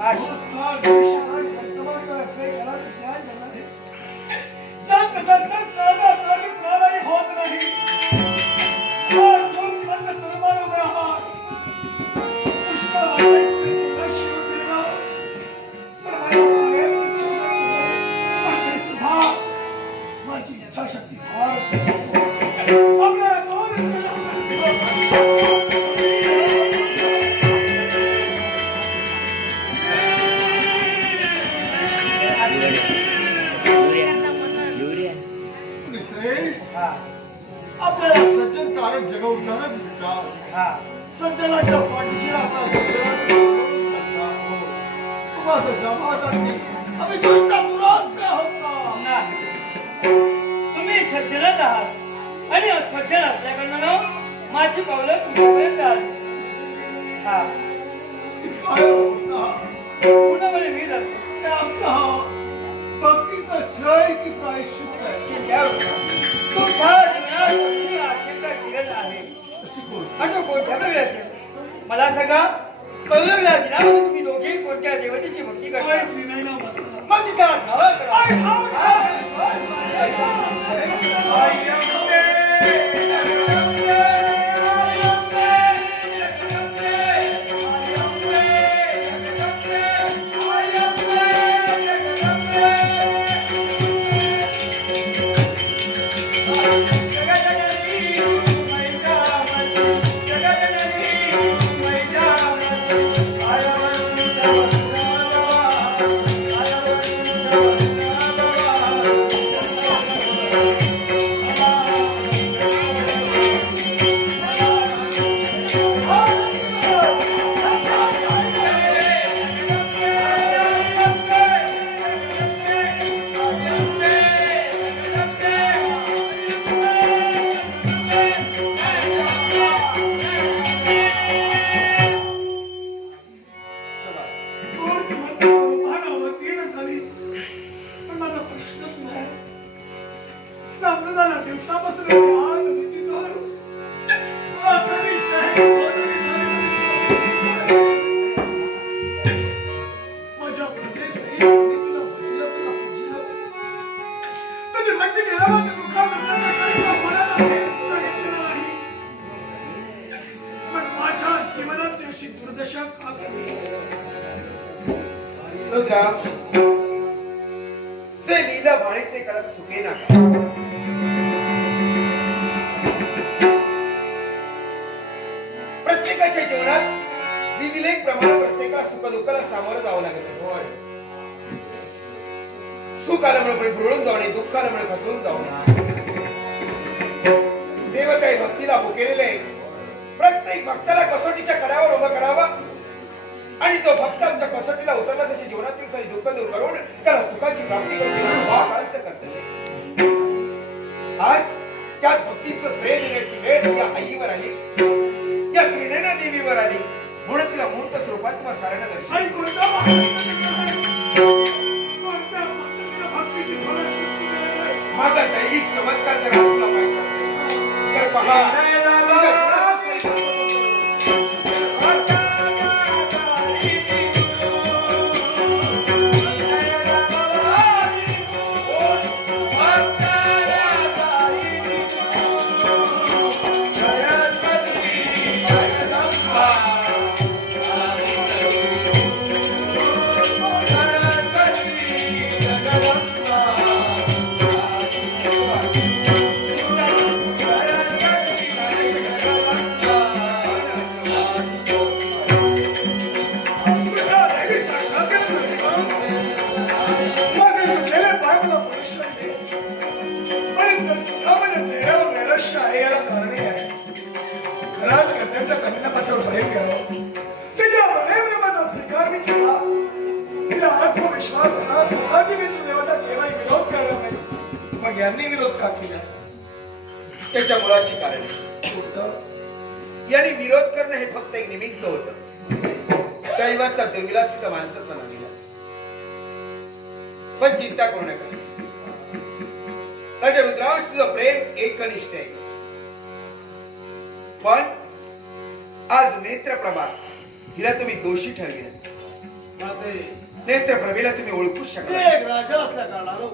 आश- दर्शन सहजा सहजी सज्जनाच्या पाठीशी आपला आम्ही दुरात्मे नाही. तुम्ही सज्जनच आहात. आणि सज्जन असल्याकडनं माझी पावलं तुमच्यापर्यंत आली हा. पूर्णपणे मी जातो. आमचा हा भक्तीचा श्रय की प्रायश्चित्त आहे. तुमच्या जीवनात कुठली आशेचा किरण आहे. आणि असेल? मला सांगा कळलेल्या दिनापासून तुम्ही दोघे कोणत्या देवतेची भक्ती करता. मग तिचा जे लीला भाणे ते करत चुके ना प्रत्येकाच्या जीवनात विधिलेख प्रमाणे प्रत्येका सुख दुःखाला सामोरं जावं लागत सुख आल्यामुळे बुरळून जाऊ नये दुःख आल्यामुळे खचून जाऊ नये. देवताई भक्तीला भुकेलेले प्रत्येक भक्ताला कसोटीच्या कड्यावर उभं करावा आणि जो भक्त आमच्या कसोटीला उतरला त्याच्या जीवनातील सारी दुःख दूर करून त्याला सुखाची प्राप्ती करून कर्तव्य. आज त्यात भक्तीचं श्रेय देण्याची वेळ या आईवर आली. या त्रिनेना देवीवर आली. म्हणून तिला मूर्त स्वरूपात साऱ्यांना दर्शन? माझा दैविक चमत्कार जर आज तुला पाहिजे तर पहा निमित्त होतं. दैवाचा दुर्विलास तिथं माणसाचा नाविलास पण चिंता करू नका. राजा रुद्रांश तुझं प्रेम एकनिष्ठ आहे. पण आज नेत्रप्रभा हिला तुम्ही दोषी ठरविलं नेत्रप्रभेला तुम्ही ओळखू मी शकला एक राजा असल्या कारणानं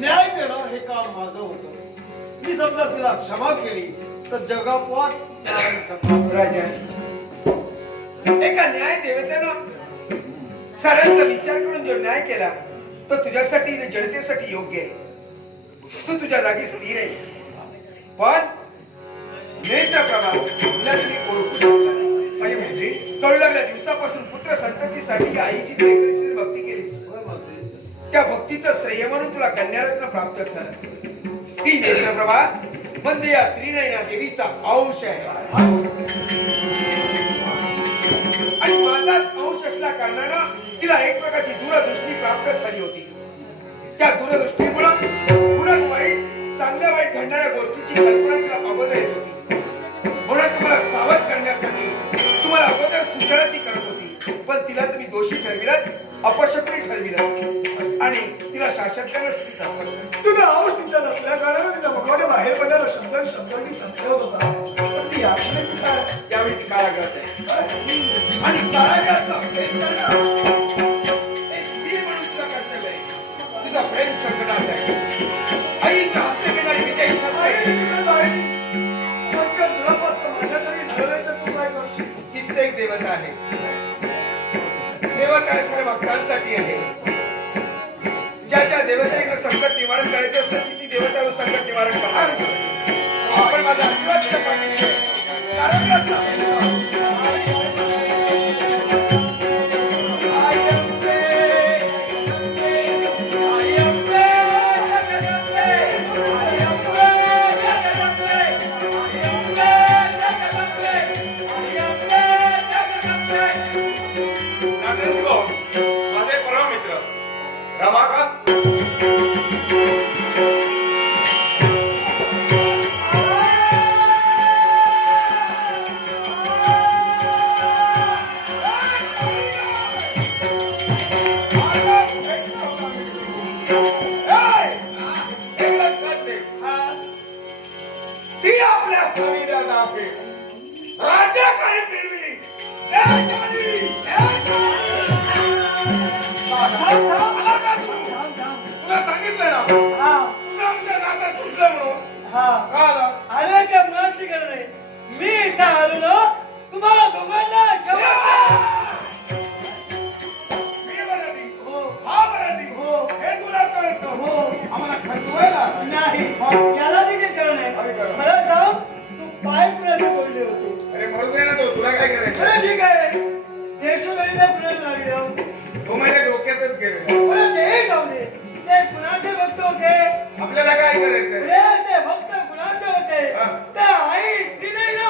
न्याय देणं हे काम माझं होतं. मी समजा तिला क्षमा केली. तर जगापोआत राजा. एका न्याय देवतेनं साऱ्यांचा विचार करून जो न्याय केला तो तुझ्यासाठी जनतेसाठी योग्य आहे. तू तुझ्या जागी स्थिर आहेस. पण नेत्रप्रभा तुला तुम्ही ओळखू शकला आणि म्हणजे कळू लागल्या दिवसापासून पुत्र संततीसाठी आईची तू भक्ती केली त्या भक्तीचं श्रेय म्हणून तुला कन्यारत्न प्राप्त झालं. ती नेत्रप्रभा म्हणजे या त्रिनयना देवीचा अंश आहे. आणि माझाच अंश असल्या कारणानं तिला एक प्रकारची दूरदृष्टी प्राप्त झाली होती. त्या दूरदृष्टीमुळे पुढं वाईट चांगल्या वाईट घडणाऱ्या गोष्टीची कल्पना तिला अगोदर येत होती. म्हणून तुम्हाला सावध करण्यासाठी तुम्हाला अगोदर सूचना ती करत होती. पण तिला तुम्ही दोषी ठरविलात. अपशकुनी ठरविलात आणि तिला झाला. तुझा आवाज तिचा नसल्या कारणानं तिच्या मुखाने बाहेर शब्द आणि शब्दांनी संपवत होता. पण ती काय? त्यावेळी ती कारागृहात आहे. आणि कारागृहाचं भेद करणं एक वीर म्हणून तुझं कर्तव्य आहे. तुझा प्रेम संकटात आहे. आईच्या हस्ते मिळणारी विजयी शस्त्रे संकट दुरापासून माझ्या तरी झालंय तर तू काय करशील? कित्येक देवता आहे देवता काय सर्व भक्तांसाठी आहे? ज्या ज्या देवतेकडे संकट निवारण करायचे असतं ती ती देवता संकट निवारण करणार आपण माझा आशीर्वाद कारण तुला सांगितलं ना तुझं आमच्या तुटलं म्हणून हा का आला? मुलाची गरज नाही मी इथं आलेलो तुम्हाला दोघांना शपथ मी मराठी हो हा मराठी हो हे तुला कळत हो आम्हाला नाही याला देखील कळलं नाही मला सांग तू पाय कुणाचे बोलले होते अरे मरू दे ना तो तुला काय करायचं ठीक आहे देशोधडीला कुणाला लागले तो माझ्या डोक्यातच बरं ते जाऊ दे ते कुणाचे भक्त होते? आपल्याला काय करायचंय? पुढे ते भक्त कुणाचे होते? हा. त्या आई तिने न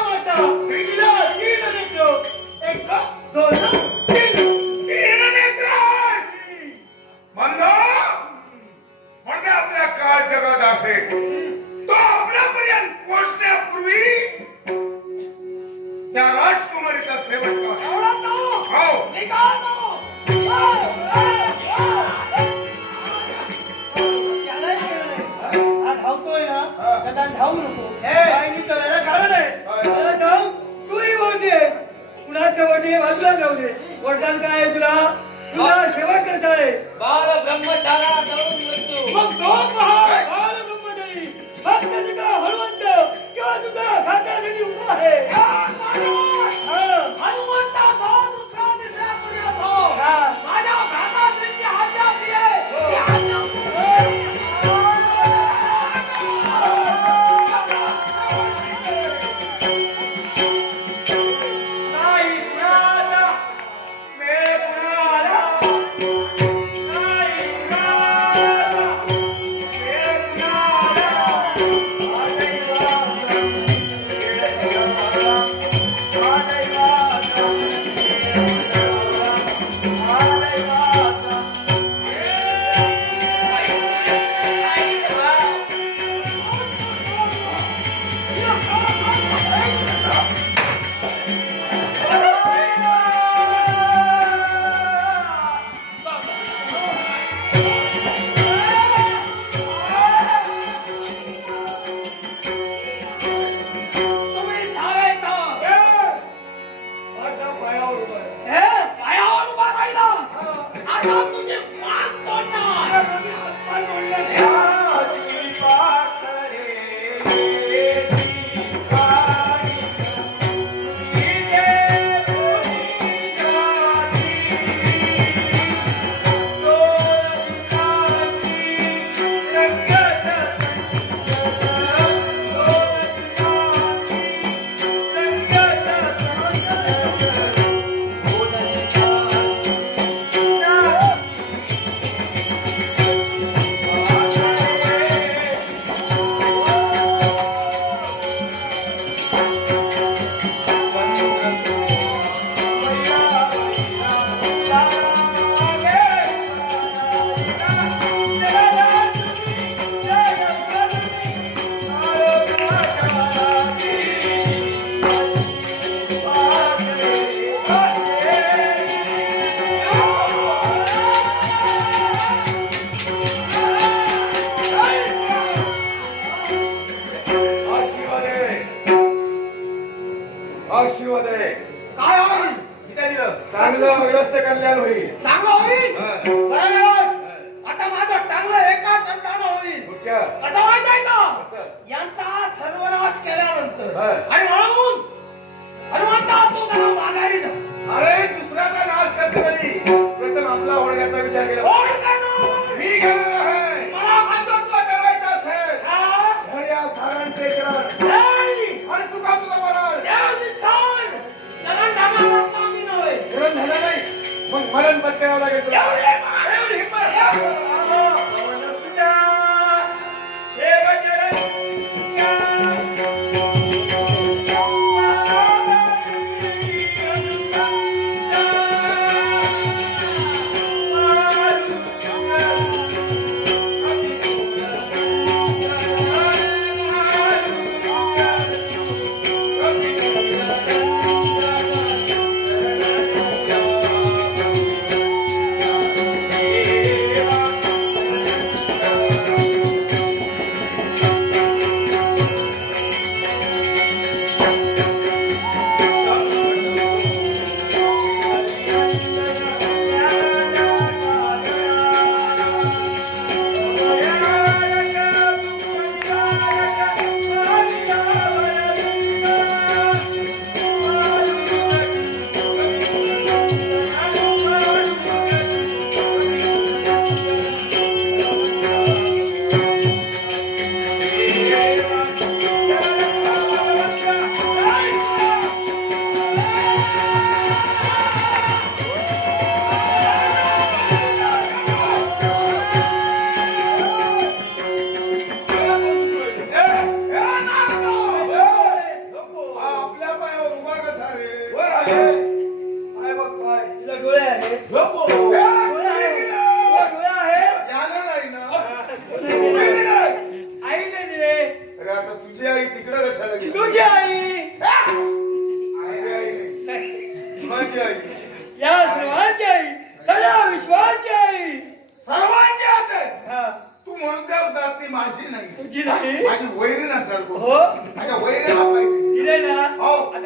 ಯಾವಾಗ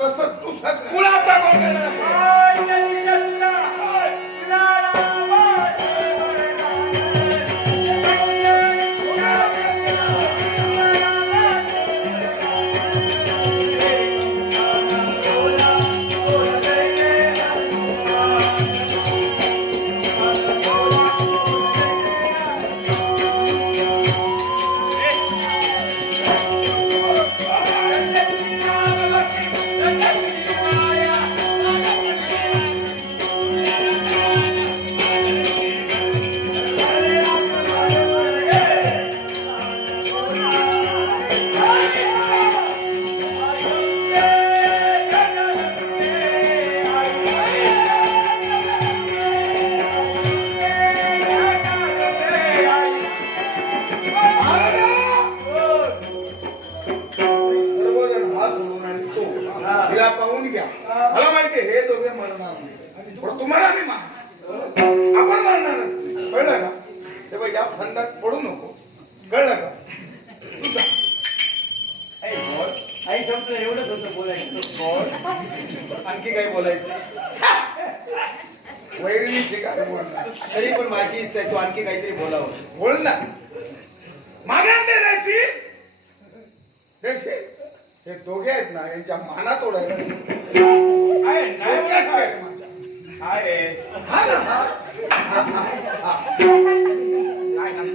तसंच तू कुणाचा गोंधळ बोल ना. मागा ते देशील हे दोघे आहेत ना यांच्या मानात ओढायला.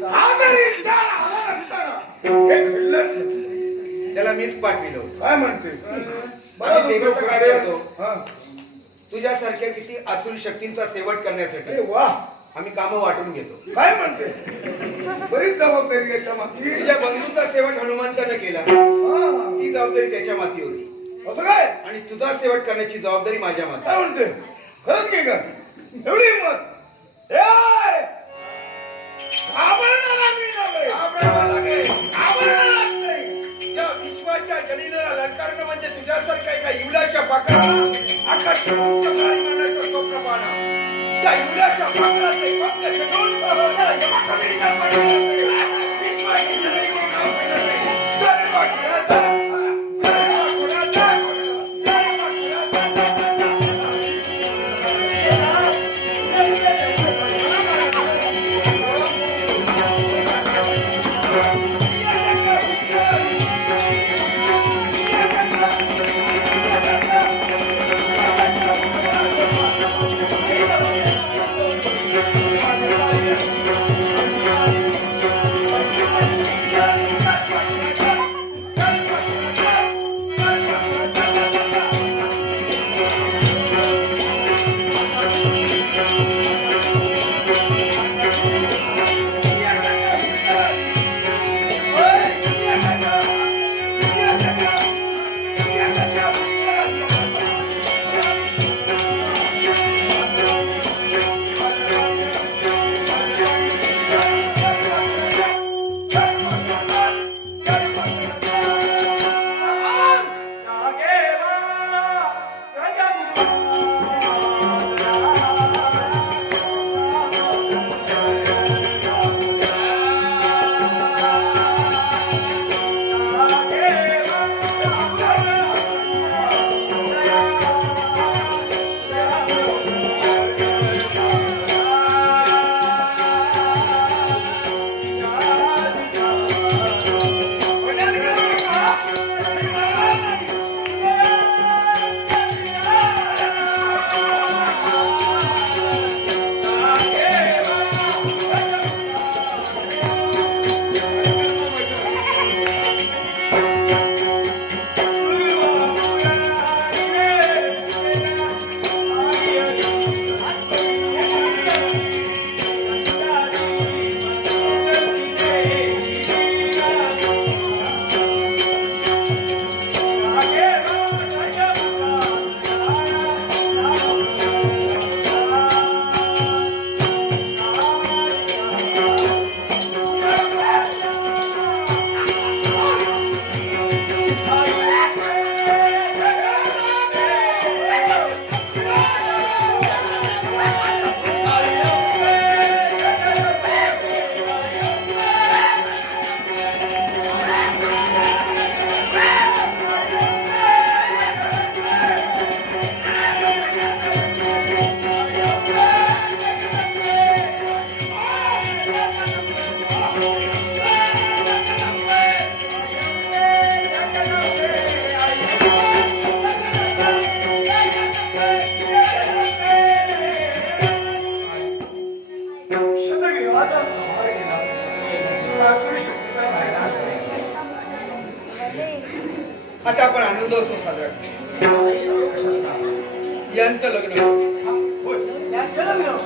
हा घडलं. त्याला मीच पाठविलं काय म्हणते? आणि देवाचं काय करतो? हा. तुझ्यासारख्या किती आसुरी शक्तींचा सेवट करण्यासाठी. वा. आम्ही कामं वाटून घेतो काय म्हणते बरीच जबाबदारी याच्या मागची तुझ्या बंधूचा सेवट हनुमंतानं केला हा. ती जबाबदारी त्याच्या माती होती असं काय आणि तुझा सेवट करण्याची जबाबदारी माझ्या माती काय म्हणते खरंच की का एवढी हिंमत ए! घाबरणारा मी नव्हे. घाबरावं लागेल. घाबरणाराच नाही. या विश्वाच्या जलीला अलंकारण म्हणजे तुझ्यासारख्या एका इवल्याच्या पाकराला आकाश उंच भारी मारण्याचं स्वप्न पाहणं त्या इवल्याच्या पाकराचे पंख छेदून यमसदनीच्या पडल्याचे विश्वाची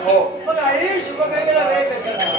हो. मग आई शुभकामना वेळ कशाला